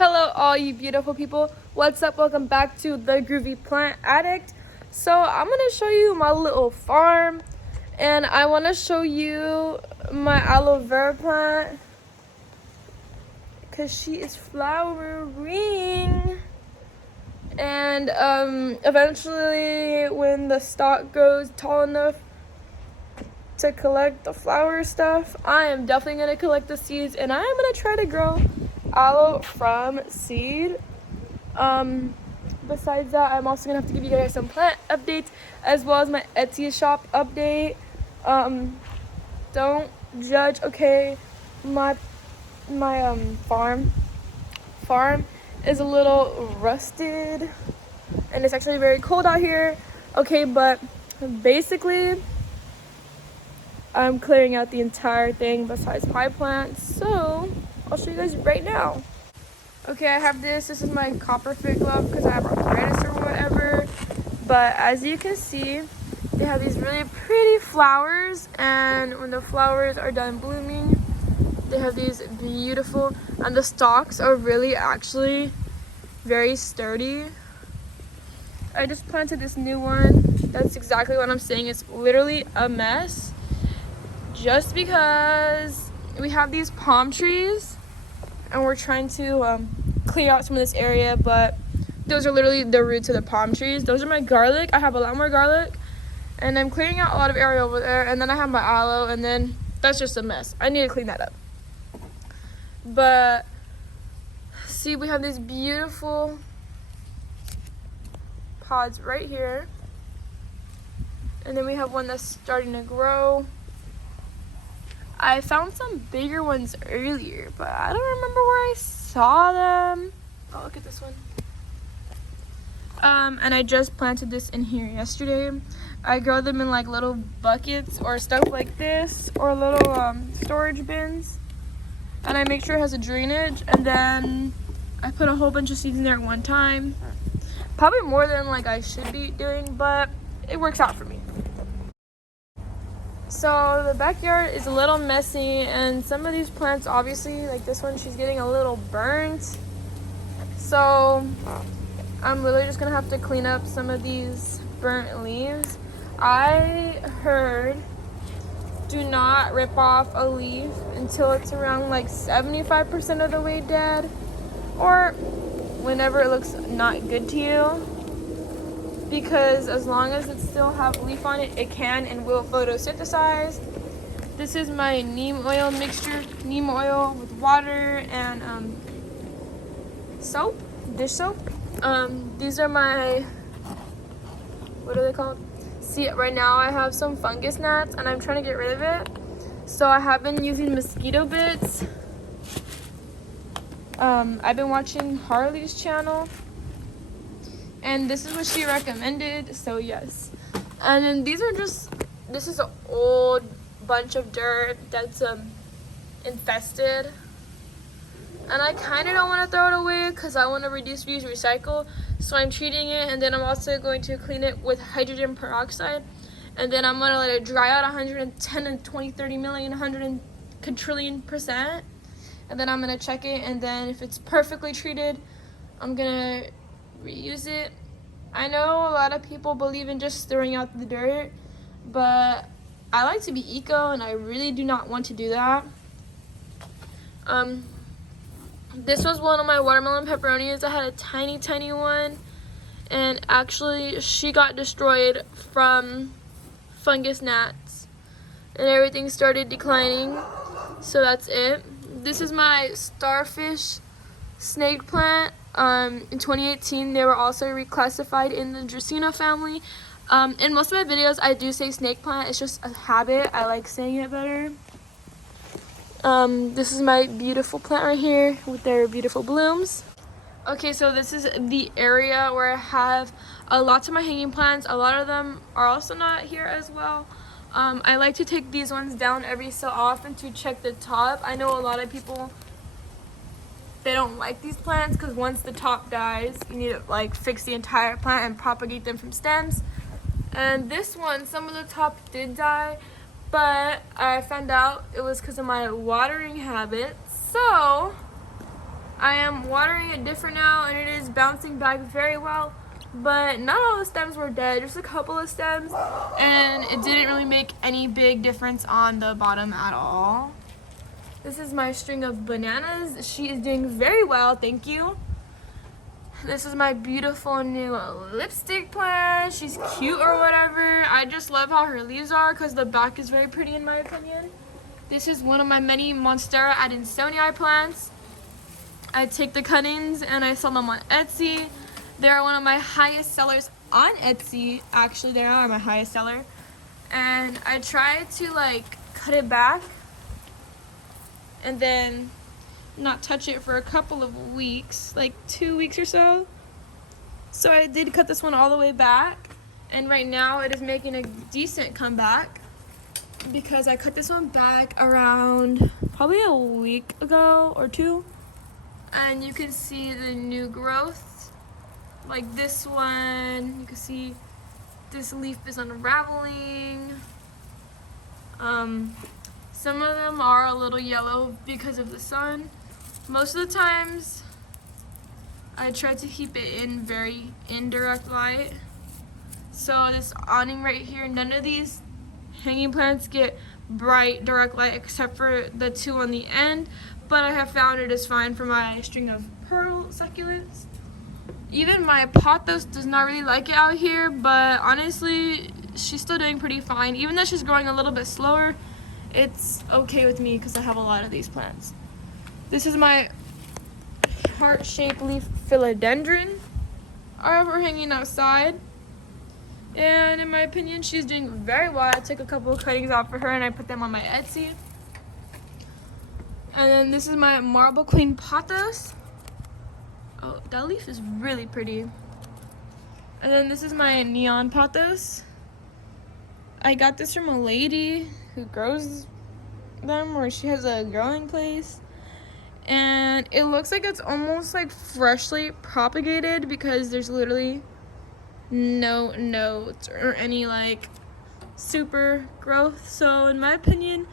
Hello all you beautiful people. What's up? Welcome back to the Groovy Plant Addict. So I'm going to show you my little farm, and I want to show you my aloe vera plant because she is flowering. And eventually when the stalk grows tall enough to collect the flower stuff, I am definitely going to collect the seeds, and I am going to try to grow aloe from seed. Besides that, I'm also gonna have to give you guys some plant updates as well as my Etsy shop update. Don't judge, okay? My farm is a little rusted and it's actually very cold out here, okay? But basically I'm clearing out the entire thing besides my plants, so I'll show you guys right now. Okay, I have this is my copper fit glove because I have arthritis or whatever. But as you can see, they have these really pretty flowers, and when the flowers are done blooming, they have these beautiful, and the stalks are really actually very sturdy. I just planted this new one. That's exactly what I'm saying. It's literally a mess just because we have these palm trees and we're trying to clear out some of this area, but those are literally the roots of the palm trees. Those are my garlic. I have a lot more garlic, and I'm clearing out a lot of area over there, and then I have my aloe, and then that's just a mess. I need to clean that up. But see, we have these beautiful pods right here, and then we have one that's starting to grow. I found some bigger ones earlier, but I don't remember where I saw them. Oh, look at this one. And I just planted this in here yesterday. I grow them in like little buckets or stuff like this, or little storage bins. And I make sure it has a drainage, and then I put a whole bunch of seeds in there at one time. Probably more than like I should be doing, but it works out for me. So the backyard is a little messy, and some of these plants, obviously, like this one, she's getting a little burnt. So I'm literally just gonna have to clean up some of these burnt leaves. I heard do not rip off a leaf until it's around like 75% of the way dead, or whenever it looks not good to you. Because as long as it still have leaf on it, it can and will photosynthesize. This is my neem oil mixture, neem oil with water and soap, dish soap. These are my, what are they called? See, right now I have some fungus gnats and I'm trying to get rid of it. So I have been using mosquito bits. I've been watching Harley's channel, and this is what she recommended, so yes. And then these are just, this is an old bunch of dirt that's infested, and I kind of don't want to throw it away because I want to reduce, reuse, recycle. So I'm treating it, and then I'm also going to clean it with hydrogen peroxide, and then I'm going to let it dry out 110 and 20 30 million 100 quadrillion %, and then I'm going to check it, and then if it's perfectly treated, I'm going to reuse it. I know a lot of people believe in just throwing out the dirt, but I like to be eco, and I really do not want to do that. This was one of my watermelon pepperonis. I had a tiny one, and actually she got destroyed from fungus gnats, and everything started declining, so that's it. This is my starfish snake plant. In 2018, they were also reclassified in the Dracaena family. In most of my videos, I do say snake plant. It's just a habit. I like saying it better. This is my beautiful plant right here with their beautiful blooms. Okay, so this is the area where I have lots of my hanging plants. A lot of them are also not here as well. I like to take these ones down every so often to check the top. I know a lot of people, they don't like these plants because once the top dies, you need to like fix the entire plant and propagate them from stems. And this one, some of the top did die, but I found out it was because of my watering habits. So I am watering it different now, and it is bouncing back very well, but not all the stems were dead, just a couple of stems, and it didn't really make any big difference on the bottom at all. This is my string of bananas. She is doing very well, thank you. This is my beautiful new lipstick plant. She's cute or whatever. I just love how her leaves are because the back is very pretty in my opinion. This is one of my many Monstera adansonii plants. I take the cuttings and I sell them on Etsy. They're one of my highest sellers on Etsy. Actually, they are my highest seller. And I try to like cut it back and then not touch it for a couple of weeks, like 2 weeks or so. So I did cut this one all the way back, and right now it is making a decent comeback because I cut this one back around probably a week ago or two, and you can see the new growth. Like this one, you can see this leaf is unraveling. Some of them are a little yellow because of the sun. Most of the times, I try to keep it in very indirect light. So this awning right here, none of these hanging plants get bright direct light except for the two on the end, but I have found it is fine for my string of pearl succulents. Even my pothos does not really like it out here, but honestly, she's still doing pretty fine. Even though she's growing a little bit slower, it's okay with me because I have a lot of these plants. This is my heart-shaped leaf philodendron. I have her hanging outside, and in my opinion, she's doing very well. I took a couple of cuttings off for her, and I put them on my Etsy. And then this is my marble queen pothos. Oh, that leaf is really pretty. And then this is my neon pothos. I got this from a lady who grows them, or she has a growing place. And it looks like it's almost like freshly propagated because there's literally no notes or any like super growth. So in my opinion,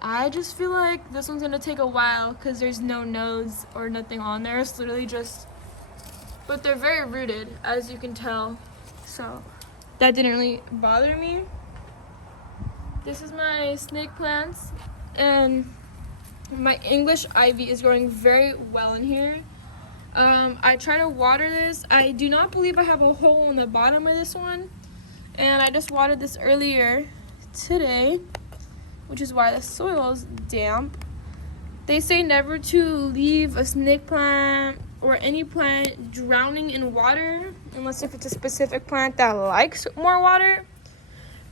I just feel like this one's gonna take a while because there's no nodes or nothing on there. It's literally just, but they're very rooted, as you can tell. So that didn't really bother me. This is my snake plants, and my English ivy is growing very well in here. I try to water this. I do not believe I have a hole in the bottom of this one, and I just watered this earlier today, which is why the soil is damp. They say never to leave a snake plant or any plant drowning in water unless if it's a specific plant that likes more water.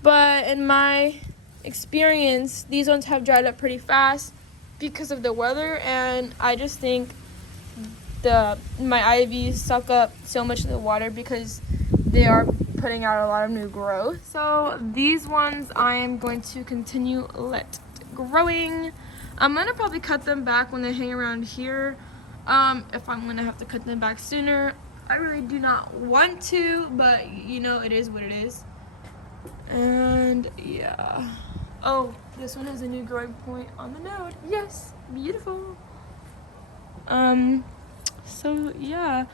But in my experience, these ones have dried up pretty fast because of the weather, and I just think my ivies suck up so much of the water because they are putting out a lot of new growth. So these ones I am going to continue growing. I'm gonna probably cut them back when they hang around here. If I'm gonna have to cut them back sooner, I really do not want to, but you know, it is what it is. And yeah. Oh, this one has a new growing point on the node. Yes, beautiful. So yeah,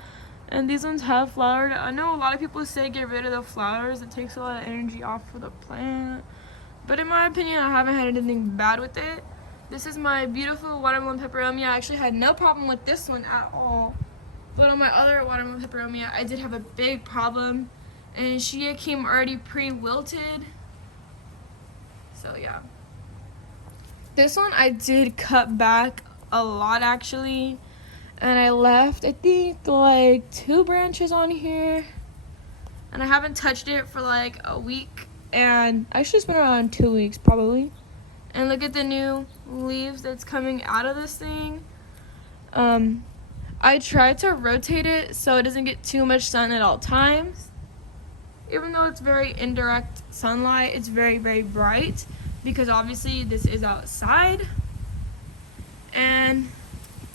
and these ones have flowered. I know a lot of people say get rid of the flowers. It takes a lot of energy off for the plant. But in my opinion, I haven't had anything bad with it. This is my beautiful watermelon peperomia. I actually had no problem with this one at all. But on my other watermelon peperomia, I did have a big problem. And she came already pre-wilted. So yeah. This one I did cut back a lot actually. And I left, I think, like 2 branches on here. And I haven't touched it for like a week. And actually it's been around 2 weeks probably. And look at the new leaves that's coming out of this thing. I tried to rotate it so it doesn't get too much sun at all times. Even though it's very indirect sunlight, it's very, very bright because obviously this is outside. And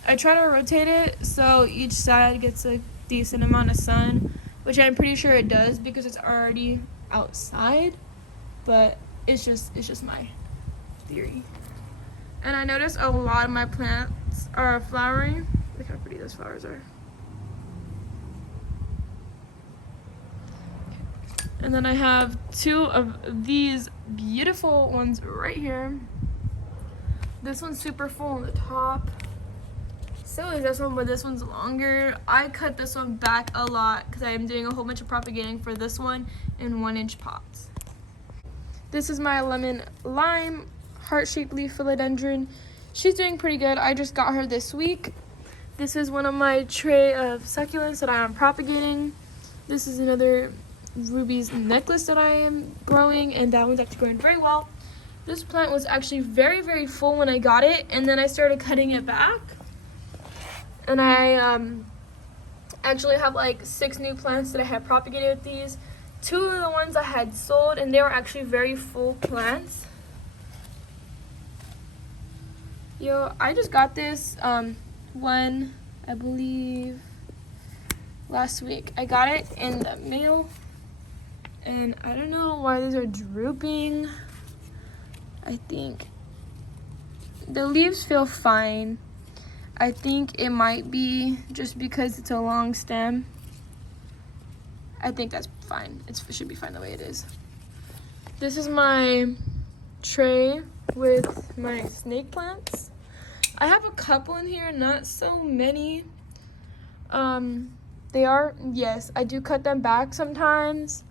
I try to rotate it so each side gets a decent amount of sun, which I'm pretty sure it does because it's already outside. But it's just my theory. And I noticed a lot of my plants are flowering. Look how pretty those flowers are. And then I have two of these beautiful ones right here. This one's super full on the top. So is this one, but this one's longer. I cut this one back a lot because I am doing a whole bunch of propagating for this one in 1-inch pots. This is my lemon lime heart-shaped leaf philodendron. She's doing pretty good. I just got her this week. This is one of my tray of succulents that I am propagating. This is another ruby's necklace that I am growing, and that one's actually growing very well. This plant was actually very, very full when I got it, and then I started cutting it back. And I actually have like 6 new plants that I had propagated with these. 2 of the ones I had sold, and they were actually very full plants. Yo, I just got this one, I believe, last week. I got it in the mail, and I don't know why these are drooping. I think the leaves feel fine. I think it might be just because it's a long stem. I think that's fine. It should be fine the way it is. This is my tray with my snake plants. I have a couple in here, not so many. Yes, I do cut them back sometimes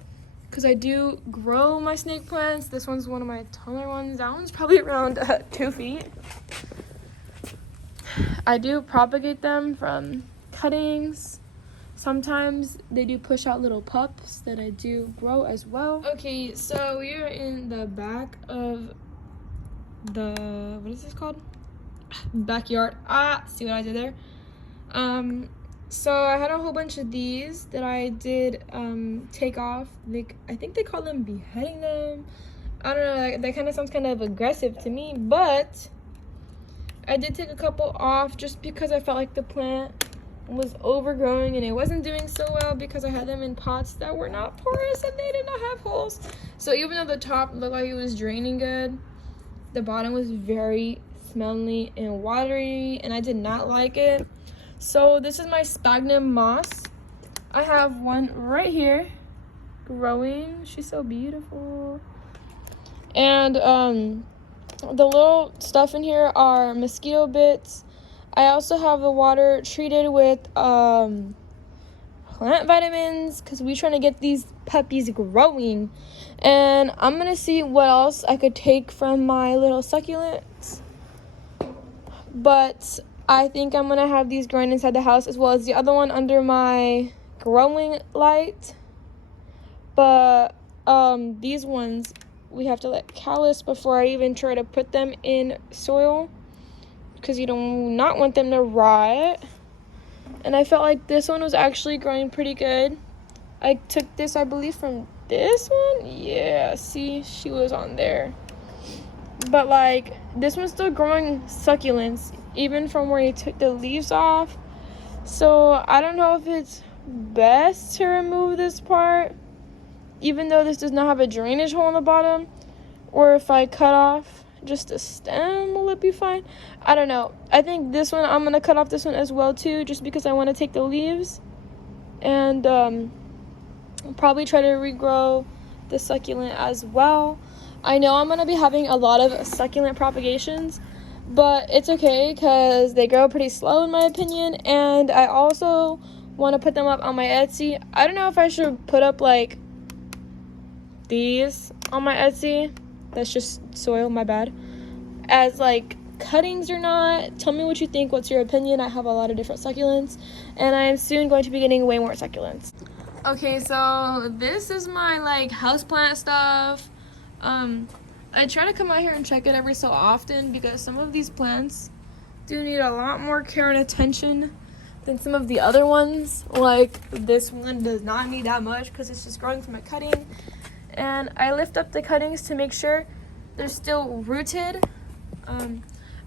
because I do grow my snake plants. This one's one of my taller ones. That one's probably around 2 feet. I do propagate them from cuttings. Sometimes they do push out little pups that I do grow as well. Okay, so we're in the back of the, what is this called? Backyard. See what I did there? So I had a whole bunch of these that I did take off. I think they call them beheading them. I don't know, that kind of sounds kind of aggressive to me, but I did take a couple off just because I felt like the plant was overgrowing and it wasn't doing so well because I had them in pots that were not porous and they did not have holes. So even though the top looked like it was draining good, the bottom was very smelly and watery and I did not like it. So this is my sphagnum moss. I have one right here growing. She's so beautiful. And the little stuff in here are mosquito bits. I also have the water treated with plant vitamins because we're trying to get these puppies growing. And I'm going to see what else I could take from my little succulents. But I think I'm going to have these growing inside the house as well as the other one under my growing light. But these ones we have to let callus before I even try to put them in soil because you do not want them to rot. And I felt like this one was actually growing pretty good. I took this, I believe, from this one. Yeah, see, she was on there. But like this one's still growing succulents even from where you took the leaves off. So I don't know if it's best to remove this part even though this does not have a drainage hole in the bottom, or if I cut off just a stem, will it be fine? I don't know. I think this one, I'm going to cut off this one as well too, just because I want to take the leaves. And probably try to regrow the succulent as well. I know I'm going to be having a lot of succulent propagations, but it's okay because they grow pretty slow in my opinion. And I also want to put them up on my Etsy. I don't know if I should put up like these on my Etsy. That's just soil, my bad. As like cuttings or not. Tell me what you think. What's your opinion? I have a lot of different succulents, and I am soon going to be getting way more succulents. Okay, so this is my like houseplant stuff. I try to come out here and check it every so often because some of these plants do need a lot more care and attention than some of the other ones. Like this one does not need that much because it's just growing from a cutting. And I lift up the cuttings to make sure they're still rooted.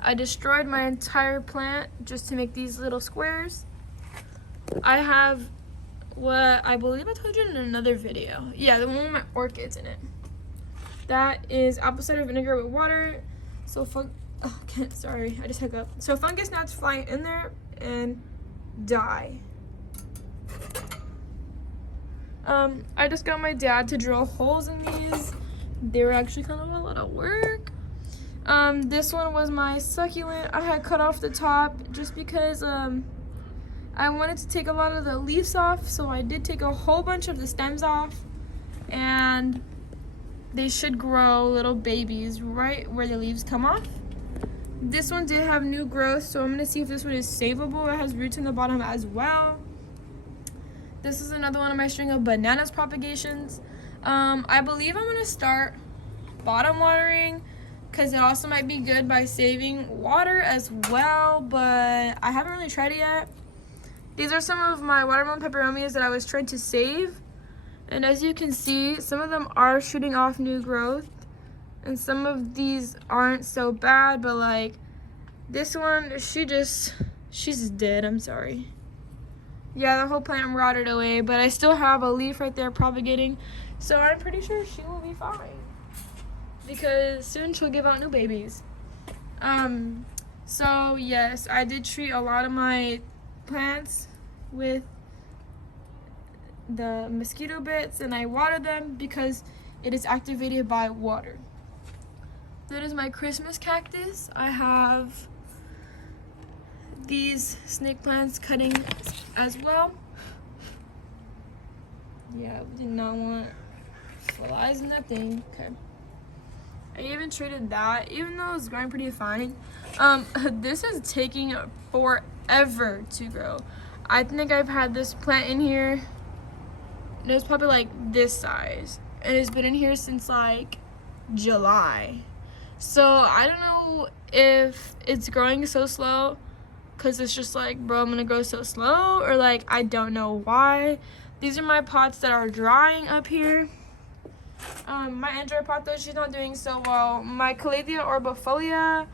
I destroyed my entire plant just to make these little squares. I have what I believe I told you in another video. Yeah, the one with my orchids in it. That is apple cider vinegar with water. So sorry, I just hiccup. So fungus gnats fly in there and die. I just got my dad to drill holes in these. They were actually kind of a lot of work. This one was my succulent. I had cut off the top just because I wanted to take a lot of the leaves off, so I did take a whole bunch of the stems off, and they should grow little babies right where the leaves come off. This one did have new growth, so I'm gonna see if this one is savable. It has roots in the bottom as well. This is another one of my string of bananas propagations. I believe I'm gonna start bottom watering because it also might be good by saving water as well, but I haven't really tried it yet. These are some of my watermelon peperomias that I was trying to save. And as you can see, some of them are shooting off new growth. And some of these aren't so bad, but like this one, she's just dead, I'm sorry. Yeah, the whole plant rotted away, but I still have a leaf right there propagating. So I'm pretty sure she will be fine because soon she'll give out new babies. So yes, I did treat a lot of my plants with the mosquito bits, and I water them because it is activated by water. That is my Christmas cactus. I have these snake plants cutting as well. Yeah, we did not want flies in that thing. Okay. I even treated that, even though it's growing pretty fine. This is taking forever to grow. I think I've had this plant in here, and it was probably like this size, and it's been in here since like July. So I don't know if it's growing so slow because it's just like, bro, I'm gonna grow so slow, or like I don't know why. These are my pots that are drying up here. My Android pot though, she's not doing so well. My Calathea orbifolia,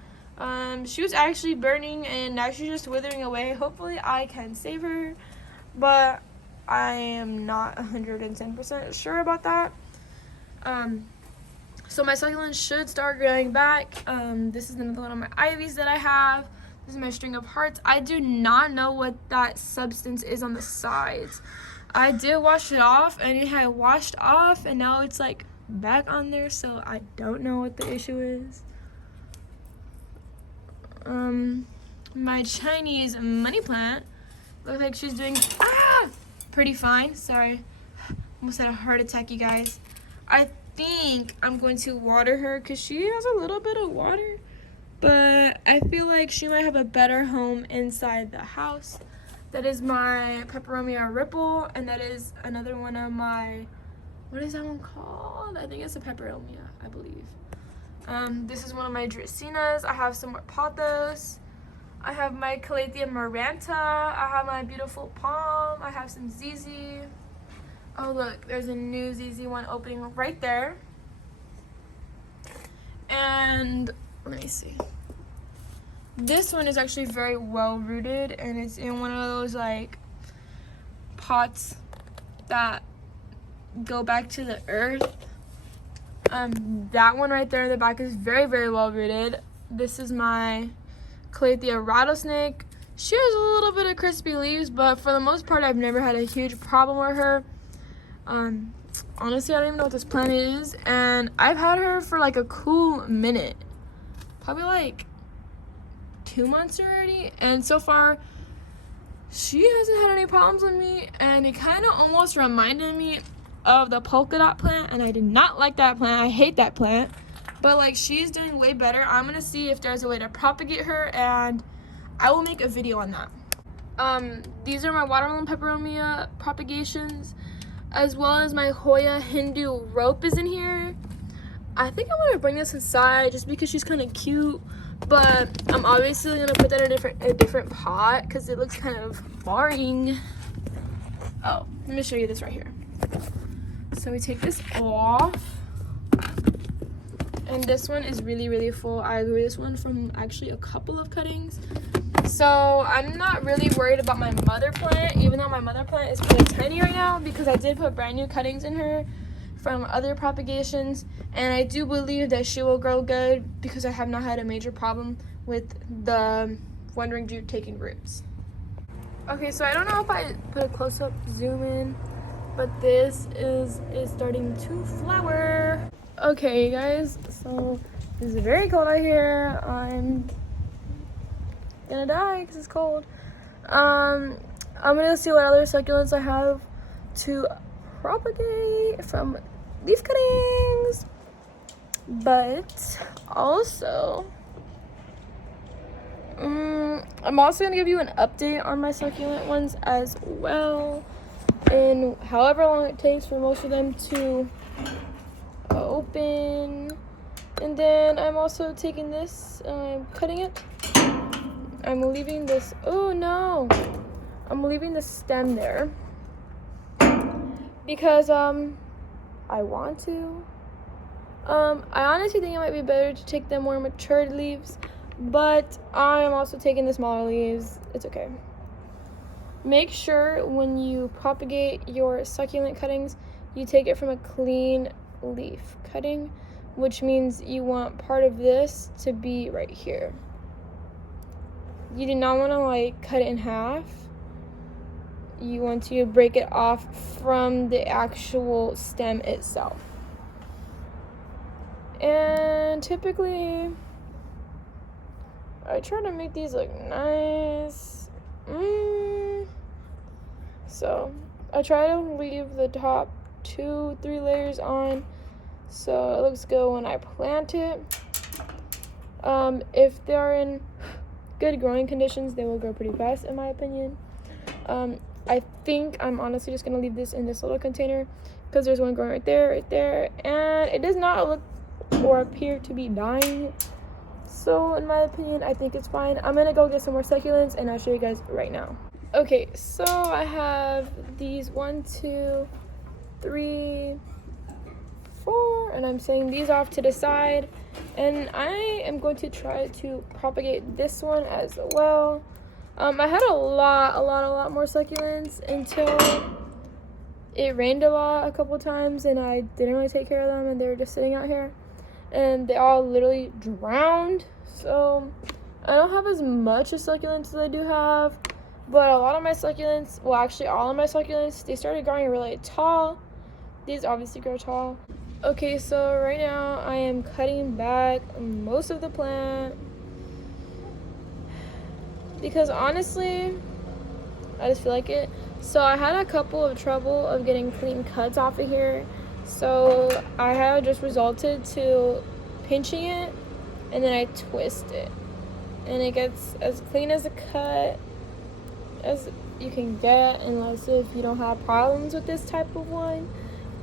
she was actually burning and now she's just withering away. Hopefully I can save her, but I am not 110% sure about that. So my succulents should start growing back. This is another one of my ivies that I have. This is my string of hearts. I do not know what that substance is on the sides. I did wash it off, and it had washed off, and now it's like back on there, so I don't know what the issue is. My Chinese money plant looks like she's doing pretty fine. Sorry, almost had a heart attack, you guys. I think I'm going to water her because she has a little bit of water, but I feel like she might have a better home inside the house. That is my peperomia ripple, and that is another one of my, what is that one called? I think it's a peperomia, I believe. This is one of my dracaenas. I have some more pothos. I have my Calathea maranta. I have my beautiful palm. I have some ZZ. Oh look, there's a new ZZ one opening right there. And let me see. This one is actually very well rooted, and it's in one of those like pots that go back to the earth. That one right there in the back is very, very well rooted. This is my Calathea rattlesnake. She has a little bit of crispy leaves, but for the most part, I've never had a huge problem with her. Honestly, I don't even know what this plant is, and I've had her for like a cool minute, probably like 2 months already, and so far she hasn't had any problems with me, and it kind of almost reminded me of the polka dot plant, and I did not like that plant. I hate that plant, but like she's doing way better. I'm gonna see if there's a way to propagate her, and I will make a video on that. These are my watermelon peperomia propagations, as well as my Hoya Hindu rope is in here. I think I'm gonna bring this inside just because she's kind of cute, but I'm obviously gonna put that in a different pot because it looks kind of boring. Oh, let me show you this right here. So we take this off, and this one is really, really full. I grew this one from actually a couple of cuttings. So I'm not really worried about my mother plant, even though my mother plant is pretty tiny right now, because I did put brand new cuttings in her from other propagations, and I do believe that she will grow good because I have not had a major problem with the wandering Jew taking roots. Okay, so I don't know if I put a close-up zoom in, but this is starting to flower. Okay, guys, so it's very cold out here. I'm gonna die because it's cold. I'm gonna see what other succulents I have to propagate from leaf cuttings, but also I'm also gonna give you an update on my succulent ones as well, and however long it takes for most of them to open. And then I'm also taking this, I'm cutting it. I'm leaving this, oh no, I'm leaving the stem there because I want to. I honestly think it might be better to take the more matured leaves, but I'm also taking the smaller leaves. It's okay. Make sure when you propagate your succulent cuttings, you take it from a clean leaf cutting, which means you want part of this to be right here. You do not want to like cut it in half. You want to break it off from the actual stem itself. And typically I try to make these look nice. So I try to leave the top 2-3 layers on so it looks good when I plant it. If they're in good growing conditions, they will grow pretty fast in my opinion. I think I'm honestly just gonna leave this in this little container because there's one growing right there, and it does not look or appear to be dying. So in my opinion, I think it's fine. I'm gonna go get some more succulents and I'll show you guys right now. Okay, so I have these 1, 2, 3, 4, and I'm setting these off to the side, and I am going to try to propagate this one as well. I had a lot more succulents until it rained a couple times, and I didn't really take care of them, and they were just sitting out here, and they all literally drowned. So I don't have as much of succulents as I do have, but a lot of my succulents, well actually all of my succulents, they started growing really tall. These obviously grow tall. Okay, so right now I am cutting back most of the plant because honestly I just feel like it. So I had a couple of trouble of getting clean cuts off of here, so I have just resorted to pinching it and then I twist it, and it gets as clean as a cut as you can get, unless if you don't have problems with this type of one.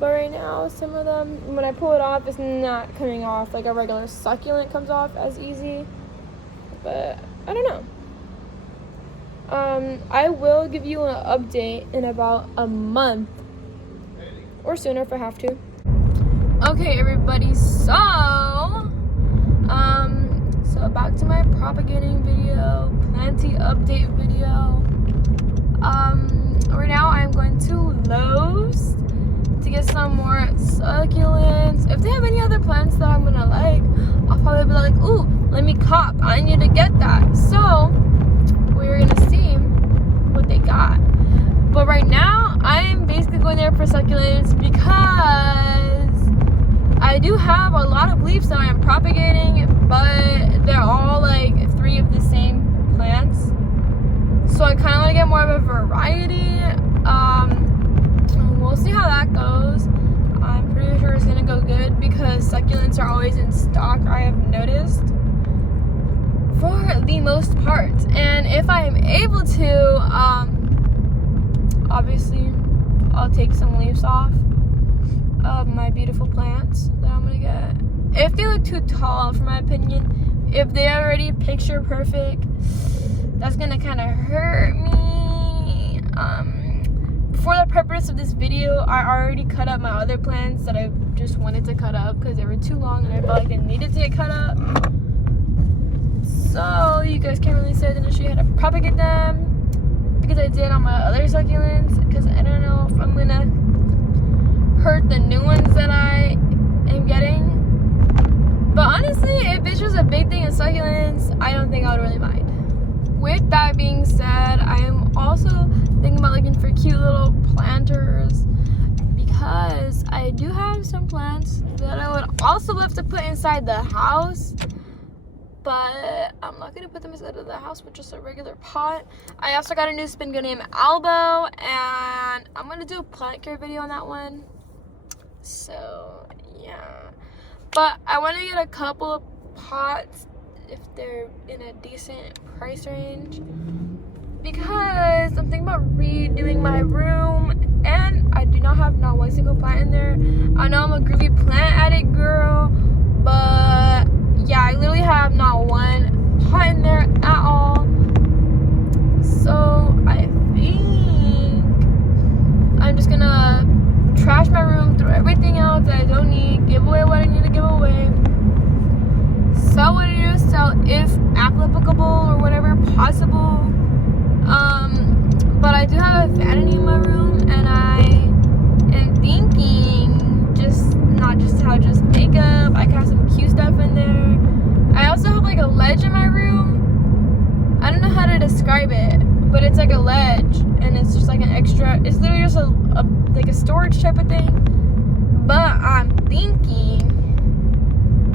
But right now some of them, when I pull it off, it's not coming off like a regular succulent comes off as easy, but I don't know. I will give you an update in about a month or sooner if I have to. Okay, everybody, so back to my propagating video, planting update video. Right now I'm going to Lowe's to get some more succulents. If they have any other plants that I'm gonna like, I'll probably be like, ooh, let me cop, I need to get that. So we're gonna see what they got. But right now I'm basically going there for succulents because I do have a lot of leaves that I am propagating, but they're all like 3 of the same plants. So I kind of want to get more of a variety. We'll see how that goes. I'm pretty sure it's gonna go good because succulents are always in stock, I have noticed, for the most part. And if I am able to, obviously I'll take some leaves off of my beautiful plants that I'm gonna get. If they look too tall, for my opinion, if they're already picture perfect, that's gonna kind of hurt me. For the purpose of this video, I already cut up my other plants that I just wanted to cut up because they were too long and I felt like they needed to get cut up. So you guys can't really say I didn't show you how to propagate them, because I did on my other succulents, because I don't know if I'm gonna hurt the new ones that I am getting. But honestly, if it's just a big thing in succulents, I don't think I would really mind. with that being said, I am also thinking about looking for cute little planters because I do have some plants that I would also love to put inside the house, but I'm not going to put them inside of the house with just a regular pot. I also got a new spin gun named Albo, and I'm going to do a plant care video on that one. So, yeah. But I want to get a couple of pots if they're in a decent price range, because I'm thinking about redoing my room, and I do not have not one single plant in there. I know I'm a groovy plant addict girl, but yeah, I literally have not one pot in there at all. So I think I'm just gonna trash my room, throw everything out that I don't need, give away what I need to give away, sell what I need to sell if applicable or whatever possible. But I do have a vanity in my room, and I am thinking not just makeup. I can have some cute stuff in there. I also have like a ledge in my room. I don't know how to describe it, but it's like a ledge, and it's just like an extra. It's literally just like a storage type of thing. But I'm thinking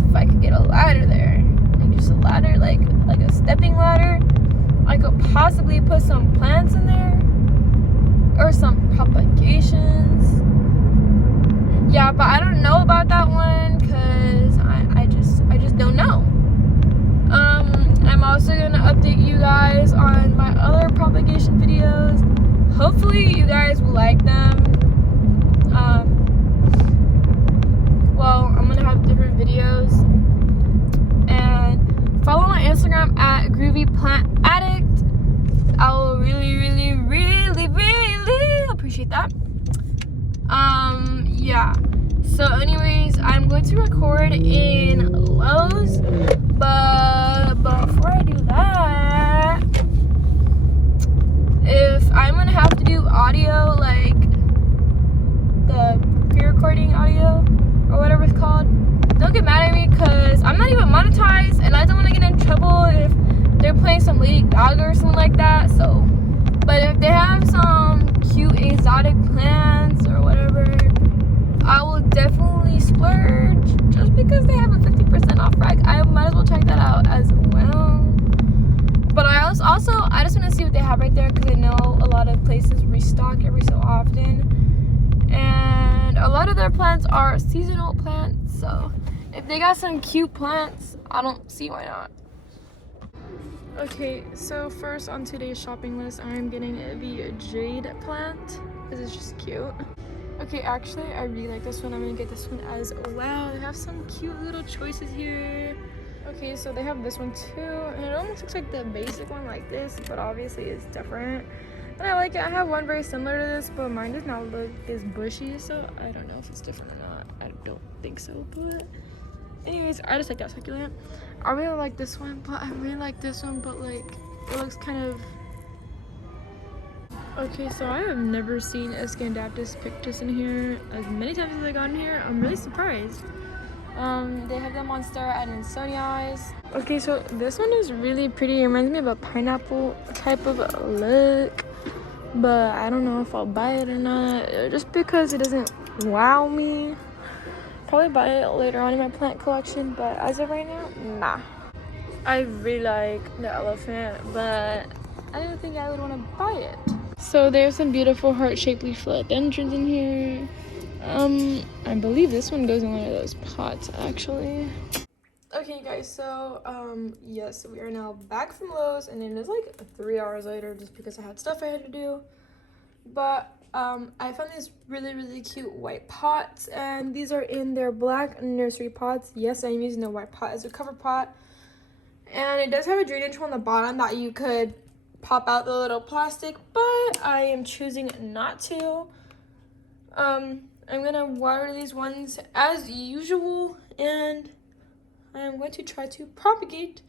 if I could get a ladder there, like just a ladder, like a stepping ladder, I could possibly put some plants in there or some propagations. Yeah, but I don't know about that one because I just don't know. I'm also gonna update you guys on my other propagation videos. Hopefully you guys will like them. Well, I'm gonna have different videos, and follow my Instagram at Groovy Plant Addict. I will really appreciate that. Yeah. So anyways, I'm going to record in Lowe's, but before I do that, if I'm gonna have to do audio, like the pre-recording audio or whatever it's called, don't get mad at me because I'm not even monetized, and I don't want to get in trouble if they're playing some Lady Gaga or something like that. So, but if they have some cute exotic plants or whatever, I will definitely splurge just because they have a 50% off rack. I might as well check that out as well. But I just want to see what they have right there, because I know a lot of places restock every so often, and a lot of their plants are seasonal plants. So if they got some cute plants, I don't see why not. Okay, so first on today's shopping list, I'm getting the jade plant because it's just cute. Okay, actually, I really like this one. I'm gonna get this one as well. They have some cute little choices here. Okay, so they have this one too, and it almost looks like the basic one like this, but obviously it's different. And I like it. I have one very similar to this, but mine does not look as bushy, so I don't know if it's different or not. I don't think so, but anyways, I just like that succulent. I really like this one, but I really like this one, but like it looks kind of... Okay, so I have never seen a Scandaptus pictus in here. As many times as I got in here, I'm really surprised. They have them on sale at Insonia's. Okay, so this one is really pretty. It reminds me of a pineapple type of look, but I don't know if I'll buy it or not, just because it doesn't wow me. Probably buy it later on in my plant collection, but as of right now, nah. I really like the elephant, but I don't think I would want to buy it. So there's some beautiful heart-shaped leaf philodendrons in here. I believe this one goes in one of those pots, actually. Okay, guys, so yes, we are now back from Lowe's, and it is like 3 hours later, just because I had stuff I had to do. But I found these really cute white pots, and these are in their black nursery pots. Yes, I'm using the white pot as a cover pot, and it does have a drainage hole on the bottom that you could pop out the little plastic, but I am choosing not to. I'm gonna water these ones as usual, and I'm going to try to propagate.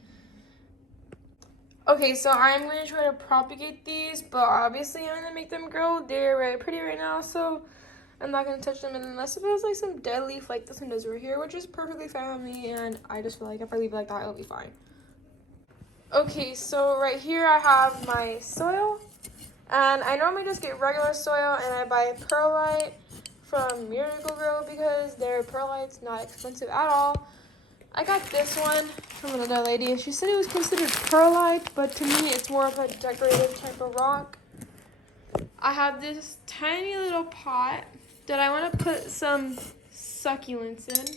Okay, so I'm going to try to propagate these, but obviously I'm going to make them grow. They're very pretty right now, so I'm not going to touch them unless it has like some dead leaf like this one does right here, which is perfectly fine with me, and I just feel like if I leave it like that, it'll be fine. Okay, so right here I have my soil, and I normally just get regular soil, and I buy perlite from Miracle-Gro because their perlite's not expensive at all. I got this one from another lady, and she said it was considered perlite, but to me it's more of a decorative type of rock. I have this tiny little pot that I want to put some succulents in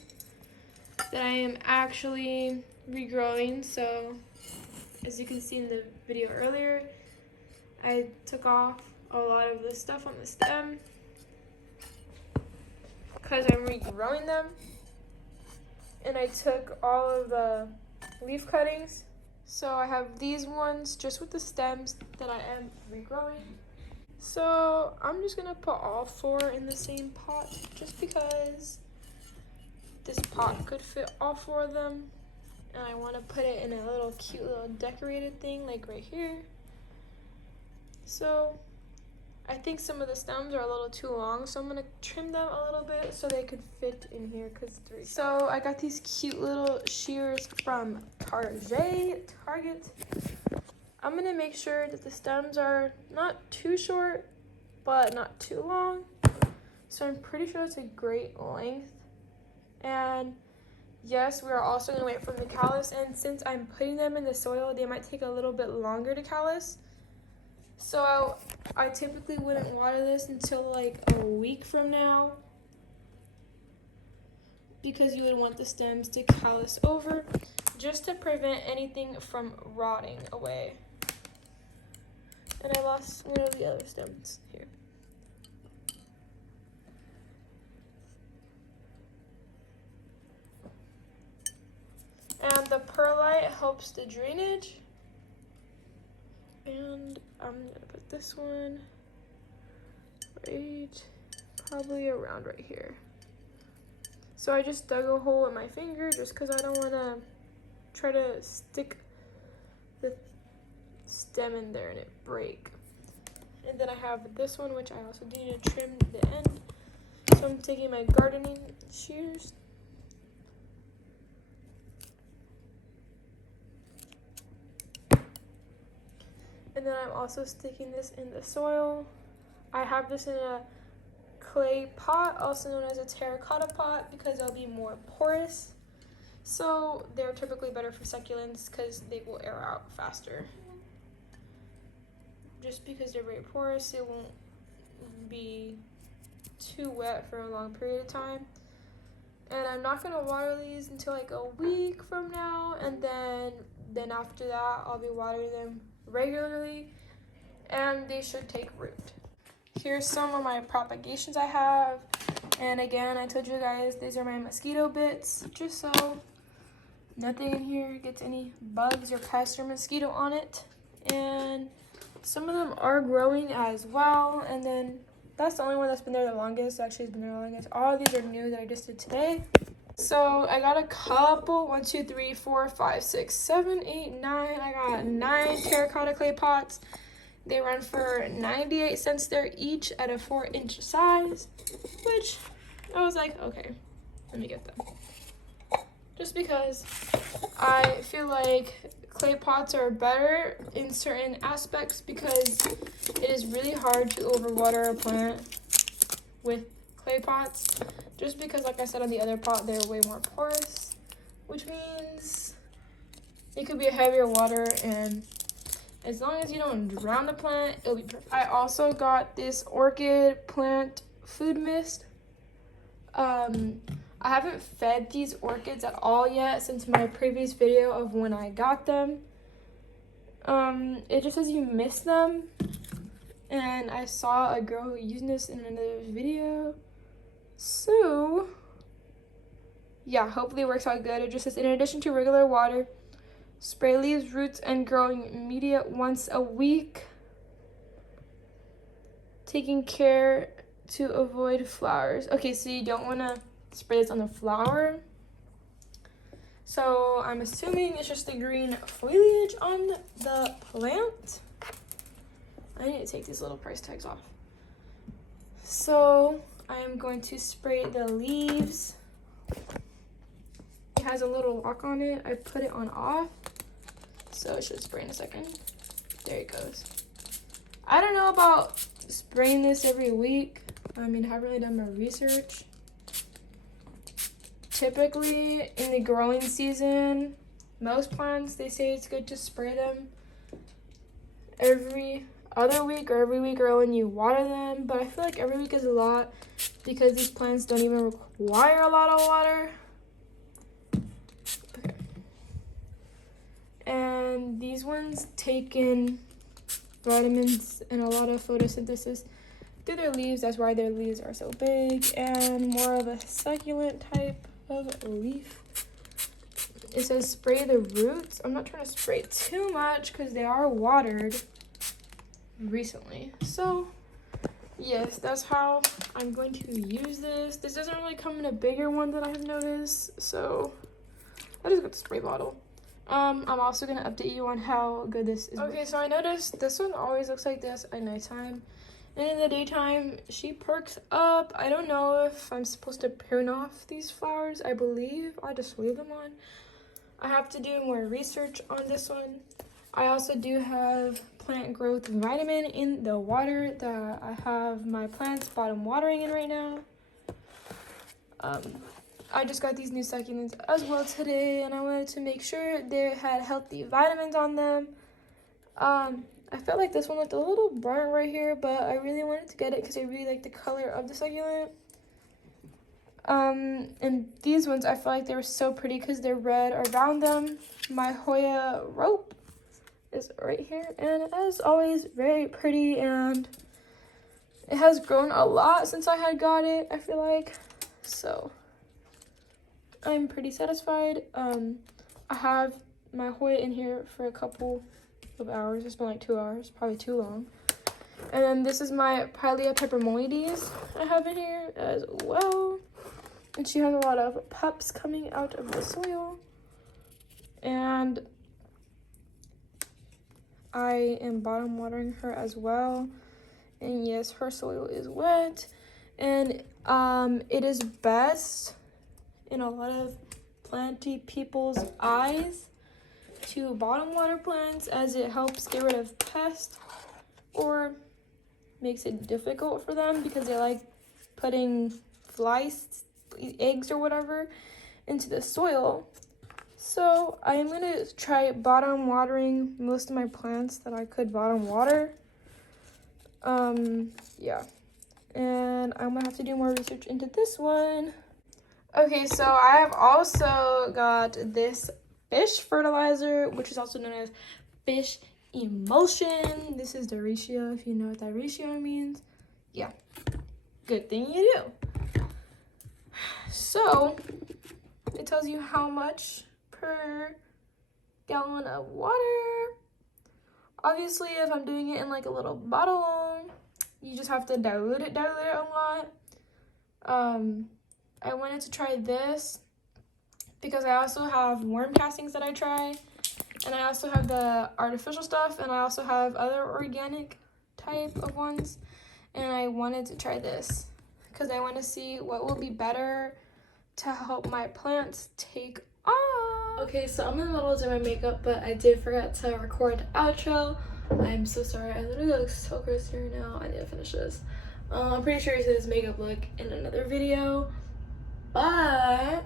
that I am actually regrowing. So as you can see in the video earlier, I took off a lot of the stuff on the stem because I'm regrowing them. And I took all of the leaf cuttings. So I have these ones just with the stems that I am regrowing. So I'm just gonna put all 4 in the same pot just because this pot could fit all 4 of them. And I want to put it in a little cute little decorated thing like right here. So I think some of the stems are a little too long, so I'm gonna trim them a little bit so they could fit in here because so I got these cute little shears from Target. I'm gonna make sure that the stems are not too short but not too long, so I'm pretty sure it's a great length. And yes, we are also gonna wait for them to callus, and since I'm putting them in the soil, they might take a little bit longer to callus. So I typically wouldn't water this until like a week from now because you would want the stems to callus over just to prevent anything from rotting away. And I lost one of the other stems here. And the perlite helps the drainage. And I'm gonna put this one right, probably around right here. So I just dug a hole in my finger just because I don't want to try to stick the stem in there and it break. And then I have this one, which I also need to trim the end. So I'm taking my gardening shears. And then I'm also sticking this in the soil. I have this in a clay pot, also known as a terracotta pot, because they'll be more porous. So they're typically better for succulents because they will air out faster. Just because they're very porous, it won't be too wet for a long period of time. And I'm not gonna water these until like a week from now, and then after that I'll be watering them regularly, and they should take root. Here's some of my propagations I have, and again, I told you guys these are my mosquito bits, just so nothing in here gets any bugs or pests or mosquito on it. And some of them are growing as well, and then that's the only one that's been there the longest. Actually, it's been there the longest. All of these are new that I just did today. So I got a couple, 1, 2, 3, 4, 5, 6, 7, 8, 9. I got 9 terracotta clay pots. They run for 98 cents there each at a 4-inch size, which I was like, okay, let me get them. Just because I feel like clay pots are better in certain aspects because it is really hard to overwater a plant with clay pots, just because like I said on the other pot they're way more porous, which means it could be a heavier water, and as long as you don't drown the plant, it'll be perfect. I also got this orchid plant food mist. I haven't fed these orchids at all yet since my previous video of when I got them. It just says you miss them, and I saw a girl using this in another video. So yeah, hopefully it works out good. It just says, in addition to regular water, spray leaves, roots, and growing media once a week. Taking care to avoid flowers. Okay, so you don't want to spray this on the flower. So I'm assuming it's just the green foliage on the plant. I need to take these little price tags off. So I am going to spray the leaves. It has a little lock on it. I put it on off So it should spray in a second. There it goes. I don't know about spraying this every week. I mean, I haven't really done my research. Typically, in the growing season, most plants, they say it's good to spray them every other week or every week or when you water them. But I feel like every week is a lot because these plants don't even require a lot of water. Okay. And these ones take in vitamins and a lot of photosynthesis through their leaves. That's why their leaves are so big and more of a succulent type of leaf. It says spray the roots. I'm not trying to spray too much because they are watered recently. So yes, that's how I'm going to use this. This doesn't really come in a bigger one that I have noticed, so I just got the spray bottle. I'm also gonna update you on how good this is. Okay, so I noticed this one always looks like this at nighttime, and in the daytime she perks up. I don't know if I'm supposed to prune off these flowers. I believe I just leave them on. I have to do more research on this one. I also do have plant growth vitamin in the water that I have my plants bottom watering in right now. I just got these new succulents as well today, and I wanted to make sure they had healthy vitamins on them. I felt like this one looked a little burnt right here, but I really wanted to get it because I really like the color of the succulent. And these ones, I feel like they were so pretty because they're red around them. My Hoya rope is right here, and it is always very pretty, and it has grown a lot since I had got it, I feel like. So I'm pretty satisfied. I have my Hoya in here for a couple of hours. It's been like 2 hours, probably too long. And then this is my Pilea pepermoides I have in here as well. And she has a lot of pups coming out of the soil. And I am bottom watering her as well. And yes, her soil is wet. And it is best in a lot of planty people's eyes to bottom water plants, as it helps get rid of pests or makes it difficult for them because they like putting flies, eggs or whatever into the soil. So I am gonna try bottom watering most of my plants that I could bottom water. Yeah, and I'm gonna have to do more research into this one. Okay, so I have also got this fish fertilizer, which is also known as fish emulsion. This is the ratio, if you know what that ratio means. Yeah, good thing you do. So it tells you how much per gallon of water. Obviously, if I'm doing it in like a little bottle, you just have to dilute it a lot. I wanted to try this because I also have worm castings that I try, and I also have the artificial stuff, and I also have other organic type of ones, and I wanted to try this because I want to see what will be better to help my plants take off. Okay, so I'm in the middle of doing my makeup, but I did forget to record the outro. I'm so sorry. I literally look so gross here now. I need to finish this. I'm pretty sure you see this makeup look in another video, but I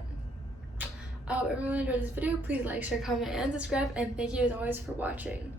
hope everyone enjoyed this video. Please like, share, comment, and subscribe, and thank you as always for watching.